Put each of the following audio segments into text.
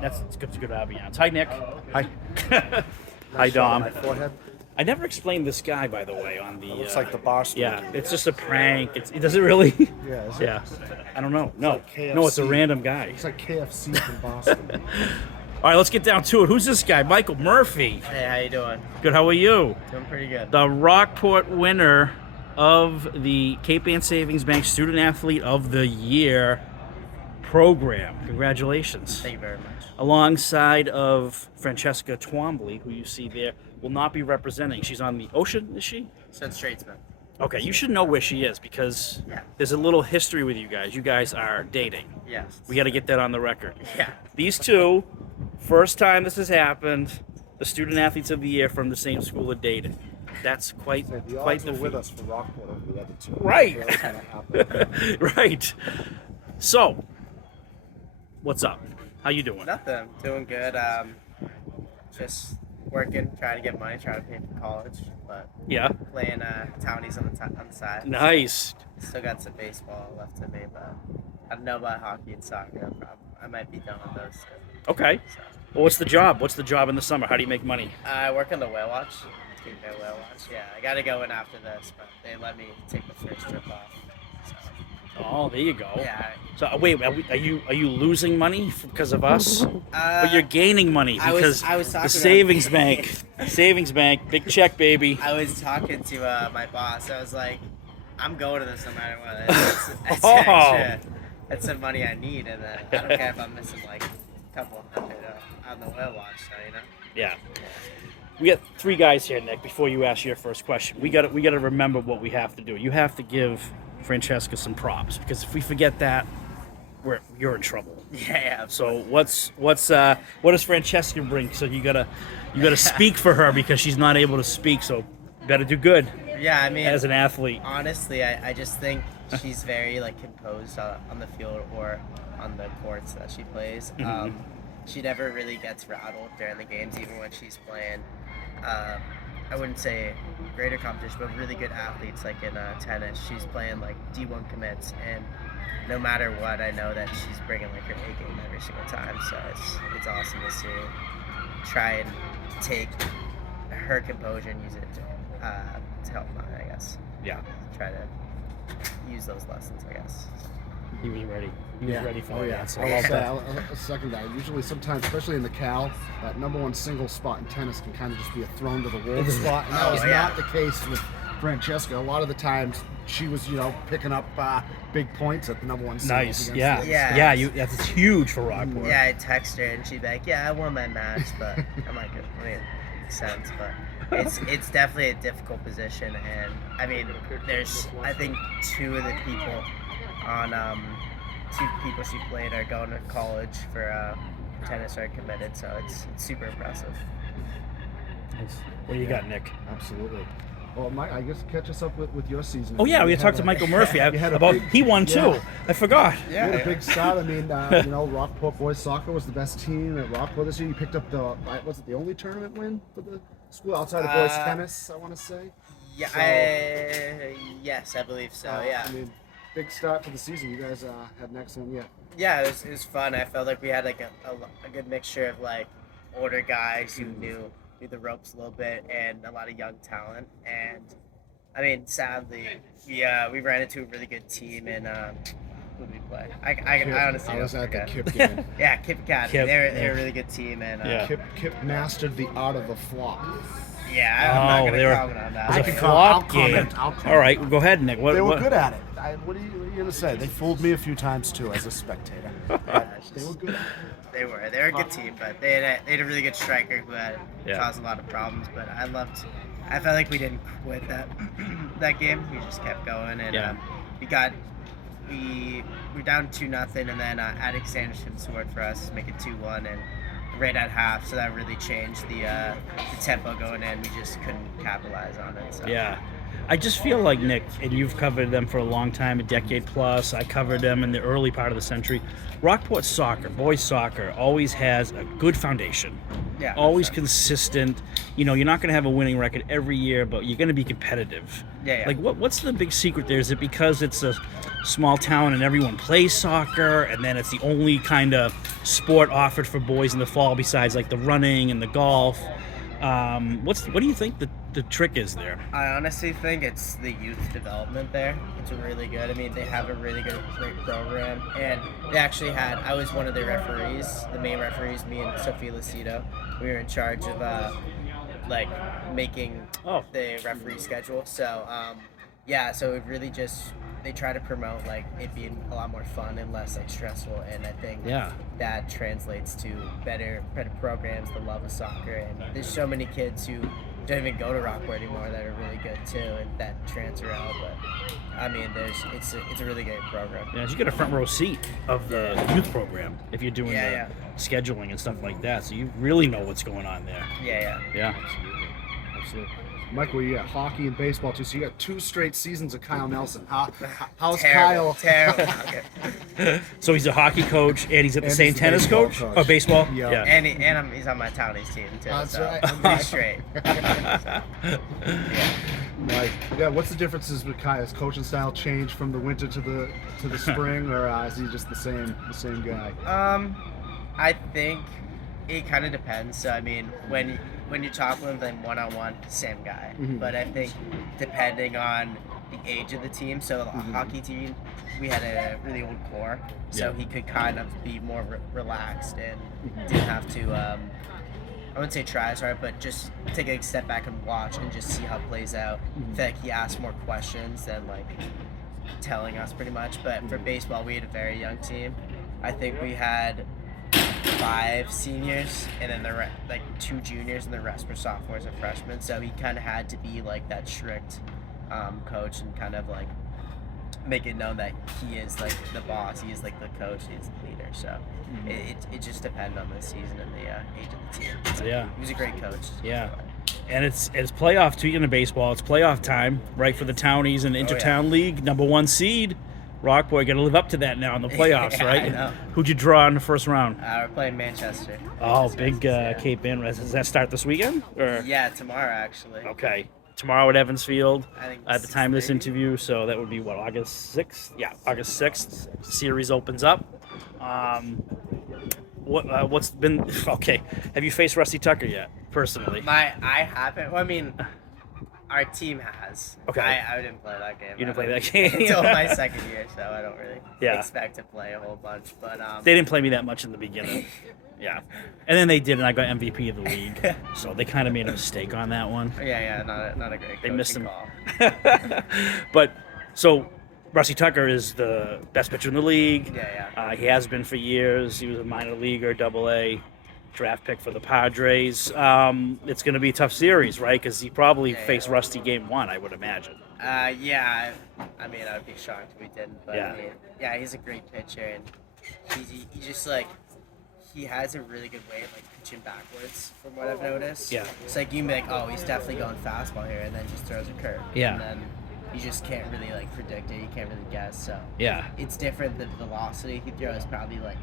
That's it's good to have you on. Hi, Nick. Hi. Hi, Dom. My forehead. I never explained this guy, by the way, on the. It looks like the boss. Yeah, it's just a prank. Does it really? Yeah. Is it? Yeah. I don't know. No, like KFC. no, it's a random guy. It's like KFC from Boston. All right, let's get down to it. Who's this guy? Michael Murphy. Hey, how you doing? Good. How are you? Doing pretty good. The Rockport winner of the Cape Ann Savings Bank Student Athlete of the Year program. Congratulations. Thank you very much. Alongside of Francesca Twombly, who you see there, will not be representing. She's on the ocean, is she? Said Straitsman. Okay, you should know where she is because there's a little history with you guys. You guys are dating. Yes. We got to get that on the record. Yeah. These two, first time this has happened, the Student Athletes of the Year from the same school are dating. That's quite The quite odds the were with feat. us for Rockport over the other two. Right. Really kind of happened. Right. So, what's up? How you doing? Nothing. Doing good. Just working, trying to get money, trying to pay for college, but Yeah. playing townies on the side. Nice. Still got some baseball left in me, but I don't know about hockey and soccer. I might be done with those. Okay. So, Well, what's the job? What's the job in the summer? How do you make money? I work on the whale watch. Keep the whale watch. Yeah, I got to go in after this, but they let me take the first trip off. So, Oh, there you go. yeah. So wait, are you losing money because of us? But you're gaining money I was because talking the about- savings bank, big check, baby. I was talking to my boss. I was like, I'm going to this no matter what. It's Oh. extra. That's some money I need, and I don't care if I'm missing like a couple hundred on the whale watch, so, you know? Yeah. We got three guys here, Nick. Before you ask your first question, we got to remember what we have to do. You have to give Francesca some props because if we forget that, you're in trouble. Yeah. So what does Francesca bring? So you gotta speak for her because she's not able to speak. So you better do good Yeah, I mean, as an athlete. honestly, I just think she's very like composed on the field or on the courts that she plays. Mhm. She never really gets rattled during the games, even when she's playing. I wouldn't say greater competition, but really good athletes like in tennis. She's playing like D1 commits, and no matter what, I know that she's bringing like her A game every single time. So it's awesome to see. Try and take her composure and use it to help mine, I guess. Yeah, Try to use those lessons, I guess. he was ready. He was ready for that. So I'll well say, done. I'll second that. Usually, sometimes, especially in the Cal, that number one single spot in tennis can kind of just be a thrown to the wolves spot, and that was not the case with Francesca. A lot of the times, she was, picking up big points at the number one single. Nice. Yeah. Yeah. Yeah. That's huge for Rockport. Yeah, I text her and she'd be like, "Yeah, I won my match," but I'm like, "I mean, makes sense." But it's definitely a difficult position, and I mean, there's I think two people she played are going to college for tennis are committed, so it's super impressive. Nice. What do you got, Nick? Absolutely. Well, Mike, I guess catch us up with your season. Oh yeah, we You talked to had Michael Murphy you had a about big- he won too. yeah. I forgot. You had a big start. I mean, Rockport boys soccer was the best team at Rockport this year. You picked up was it the only tournament win for the school outside of boys tennis? I want to say. Yeah, So- yes, I believe so. Yeah. I mean, big start to the season. You guys had an excellent year. Yeah, it was fun. I felt like we had like a good mixture of like older guys who knew the ropes a little bit and a lot of young talent. And I mean, sadly, we ran into a really good team. And who did we play? I honestly I was don't at the forget. Kip game. Yeah, Kip Academy. Kip, They're a really good team. And Yeah. Kip mastered the art of the flop. yeah, I'm not Oh, gonna they were- comment on that. It was a can flop I'll game. comment, I'll comment. All right, well, go ahead, Nick. What, They were what- good at it. What are you gonna say? They fooled me a few times too as a spectator. They were good at it. They were a good team, but they had a really good striker who had Yeah. caused a lot of problems. But I felt like we didn't quit that game. We just kept going, and Yeah. we were down 2-0, and then Attic Sanderson scored for us, to make it 2-1, and right at half. So that really changed the tempo going in. We just couldn't capitalize on it. So. Yeah. I just feel like, Nick, and you've covered them for a long time, a decade plus. I covered them in the early part of the century. Rockport soccer, boys soccer, always has a good foundation. Yeah, always 100%. consistent. You know, you're not going to have a winning record every year, but you're going to be competitive. Yeah. Like, what's the big secret there? Is it because it's a small town and everyone plays soccer, and then it's the only kind of sport offered for boys in the fall besides like the running and the golf? What do you think the trick is there? I honestly think it's the youth development there. It's really good. I mean, they have a really great program, and they actually had. I was one of the referees, the main referees. Me and Sophia Lucido. We were in charge of like making the referee schedule. So yeah, so it really just they try to promote like it being a lot more fun and less like stressful, and I think that translates to better programs, the love of soccer, and there's so many kids who don't even go to Rockport anymore that are really good too, and that transfer out. But I mean, it's a really great program. Yeah, you get a front row seat of the youth program if you're doing Yeah. scheduling and stuff like that, so you really know what's going on there. Yeah. Absolutely. Michael, you got hockey and baseball too, so you got 2 straight seasons of Kyle Nelson. How's Terrible, Kyle? terrible. Okay. So he's a hockey coach, and he's at the And same he's a tennis baseball coach? coach. Oh, baseball? Yeah. And he's on my townies team too. That's so right. I'm pretty straight. Nice. Yeah. What's the differences with Kyle's coaching style change from the winter to the spring, or is he just the same guy? I think it kind of depends. So I mean, when you talk with him like one-on-one, same guy. Mm-hmm. But I think depending on the age of the team, so the hockey team, we had a really old core, so he could kind of be more relaxed and didn't have to. I wouldn't say try as hard, but just take a step back and watch and just see how it plays out. I feel like he asked more questions than like telling us pretty much. But for baseball, we had a very young team. I think we had 5 seniors and then like 2 juniors, and the rest were sophomores and freshmen. So he kind of had to be like that strict coach and kind of like make it known that he is like the boss, he is like the coach, he's the leader. So it just depends on the season and the age of the team. So Yeah. he was a great coach. Yeah. And it's playoff too in the baseball. It's playoff time, right, for the townies and Intertown League, number 1 seed. Rockport, got to live up to that now in the playoffs, Yeah, right? I know. Who'd you draw in the first round? We're playing Manchester. Oh, big Yeah. Cape Ann. Does that start this weekend? Or? Yeah, tomorrow actually. Okay. Tomorrow at Evansfield I think at the time of this 6:30. interview, so that would be what, August 6th? Yeah, August 6th. Series opens up. What's been okay? Have you faced Rusty Tucker yet, personally? I haven't. Well, I mean, our team has. Okay. I didn't play that game. You didn't play that game? until my second year, so I don't really Yeah. expect to play a whole bunch. But They didn't play me that much in the beginning. Yeah, and then they did, and I got MVP of the league. So they kind of made a mistake on that one. yeah, not a great. They missed him. Call. But so Rusty Tucker is the best pitcher in the league. Yeah. He has been for years. He was a minor leaguer, AA draft pick for the Padres. It's going to be a tough series, right? Because he probably faced Rusty game 1, I would imagine. Yeah. I mean, I would be shocked if we didn't. But Yeah. I mean, yeah, he's a great pitcher, and he just like. He has a really good way of like pitching backwards, from what I've noticed. Yeah. It's like you can be like, oh, he's definitely going fastball here, and then just throws a curve. Yeah. And then you just can't really like predict it. You can't really guess. So Yeah. it's different. The velocity he throws probably like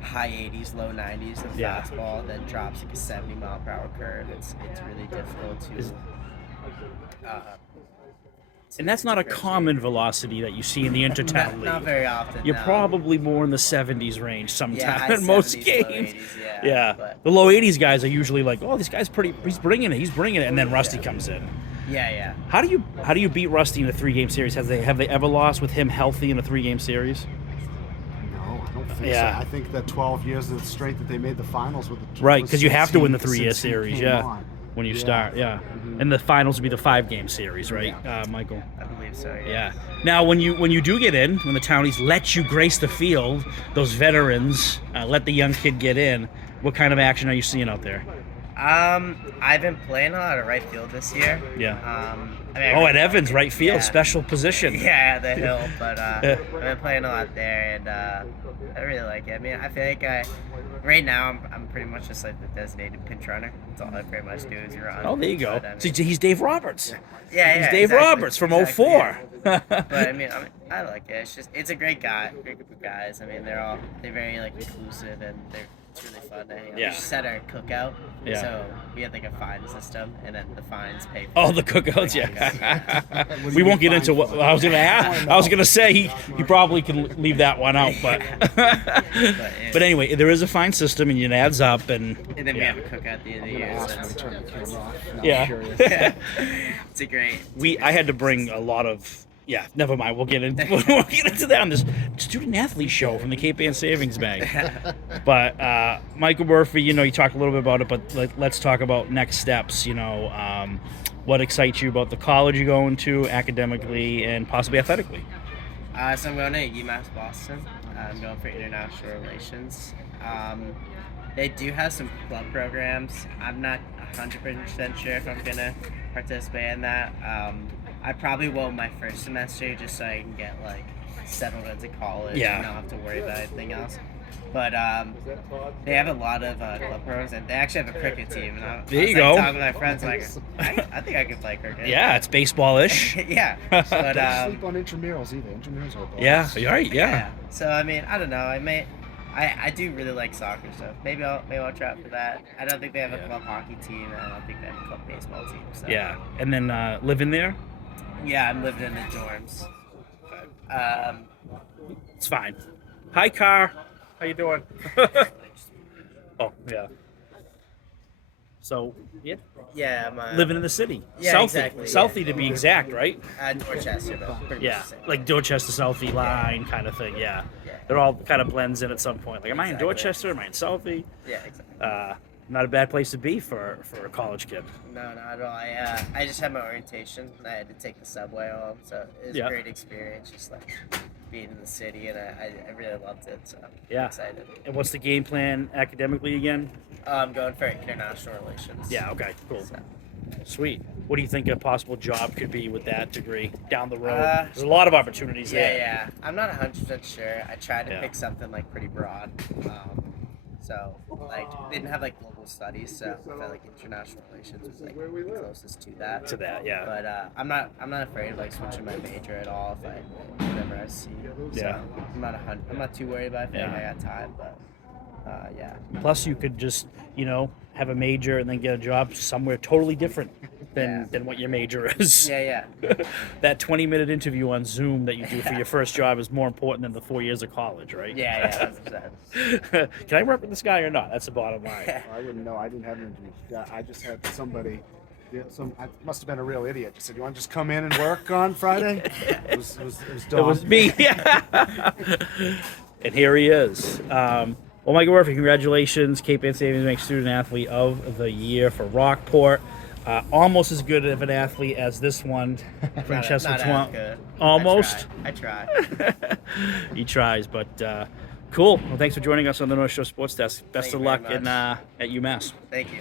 high 80s, low 90s of Yeah. fastball, then drops like a 70-mile-per-hour curve. It's really difficult to. And that's not a common velocity that you see in the Intertown League. Not very often. You're no. probably more in the 70s range Yeah, sometimes high in most 70s, games. low 80s, Yeah. But, The low 80s guys are usually like, oh, this guy's he's bringing it, and then Rusty comes in. yeah. How do you beat Rusty in a 3-game series? Have they ever lost with him healthy in a 3-game series? No, I don't think Yeah. so. I think that 12 years straight that they made the finals with the Right, was because you have to win the since 3-year he series, came yeah. on. When you Yeah. start, yeah. And the finals will be the 5-game series, right, Michael? I believe so. Yeah. Now, when you do get in, when the townies let you grace the field, those veterans let the young kid get in. What kind of action are you seeing out there? I've been playing a lot of right field this year. Yeah. I mean, Oh, at Evans, right field, yeah. special position. Yeah, the hill. But I've been playing a lot there, and I really like it. I mean, I feel like right now I'm pretty much just like the designated pinch runner. That's all I pretty much do is run. Oh, there you go. But, I mean, So he's Dave Roberts. yeah, He's Dave exactly, Roberts from exactly, 04. yeah. But I mean, I like it. It's a great group of guys. I mean, they're very like inclusive, and It's really fun to hang out. Yeah. We just had our cookout. Yeah. So we had like a fine system, and then the fines pay for Oh, it. the cookouts, What yeah. do We you won't get get into fined what for? I was gonna ask. I was gonna say he probably can leave that one out, but but anyway, there is a fine system, and it adds up, and And then yeah. we have a cookout at the end of I'm the gonna year. ask So when we it's, turn the camera off. Now I'm Yeah. curious. it's a great. I had to bring a lot of. Yeah, never mind. We'll get into that on this student athlete show from the Cape Ann Savings Bank. But Michael Murphy, you talked a little bit about it, but let's talk about next steps. What excites you about the college you're going to, academically and possibly athletically? So I'm going to UMass Boston. I'm going for international relations. They do have some club programs. I'm not 100% sure if I'm gonna participate in that. I probably will my first semester just so I can get like settled into college Yeah. and not have to worry about anything else. But they have a lot of club programs, and they actually have a cricket team. And There I was you go. talking to my friends, like, I think I could play cricket. Yeah, it's baseball-ish. Yeah. But Don't sleep on intramurals either. Intramurals are a blast. Yeah, you're right. Yeah. So I mean, I don't know. I do really like soccer, so maybe I'll try out for that. I don't think they have a club hockey team, and I don't think they have a club baseball team. So Yeah, and then living there, yeah, I'm living in the dorms. it's fine. Hi, Car. How you doing? Oh, yeah. So, yeah, Yeah, I'm living in the city. Yeah, Southie. exactly, Southie yeah. to be exact, right? Dorchester, though. Pretty Yeah, much the same. like Dorchester, Southie line kind of thing. Yeah, Yeah. they're all kind of blends in at some point. Like, am I in Exactly. Dorchester? Am I in Southie? Yeah, exactly. Not a bad place to be for a college kid. No, not at all. I just had my orientation. And I had to take the subway home, so it was Yeah. a great experience. Just like being in the city, and I really loved it. So I'm Yeah. excited. And what's the game plan academically again? I'm going for international relations. Yeah. Okay. Cool. So, Sweet. What do you think a possible job could be with that degray down the road? Uh, There's a lot of opportunities yeah, there. yeah. I'm not 100% sure. I tried to Yeah. pick something like pretty broad. So like they didn't have like global studies, so I felt like international relations was like the closest to that. To that, yeah. But I'm not afraid of like switching my major at all if whatever I see. So Yeah. I'm not too worried about it. I feel like Yeah. I got time, but yeah. Plus, you could just, have a major and then get a job somewhere totally different than what your major is. Yeah, yeah. That 20-minute interview on Zoom that you do for your first job is more important than the 4 years of college, right? Yeah, 100%. Can I work with this guy or not? That's the bottom line. I wouldn't know. I didn't have an interview. I just had somebody. Yeah, I must have been a real idiot. Just said, "You want to just come in and work on Friday?" It was It Dom. was me. And here he is. Well, Michael Murphy, congratulations. Cape Ann Savings Bank Student Athlete of the Year for Rockport. Almost as good of an athlete as this one, Francesco Not as Tuan. good. Almost. I try. He tries, but cool. Well, thanks for joining us on the North Shore Sports Desk. Best Thank of you very luck much. at UMass. Thank you.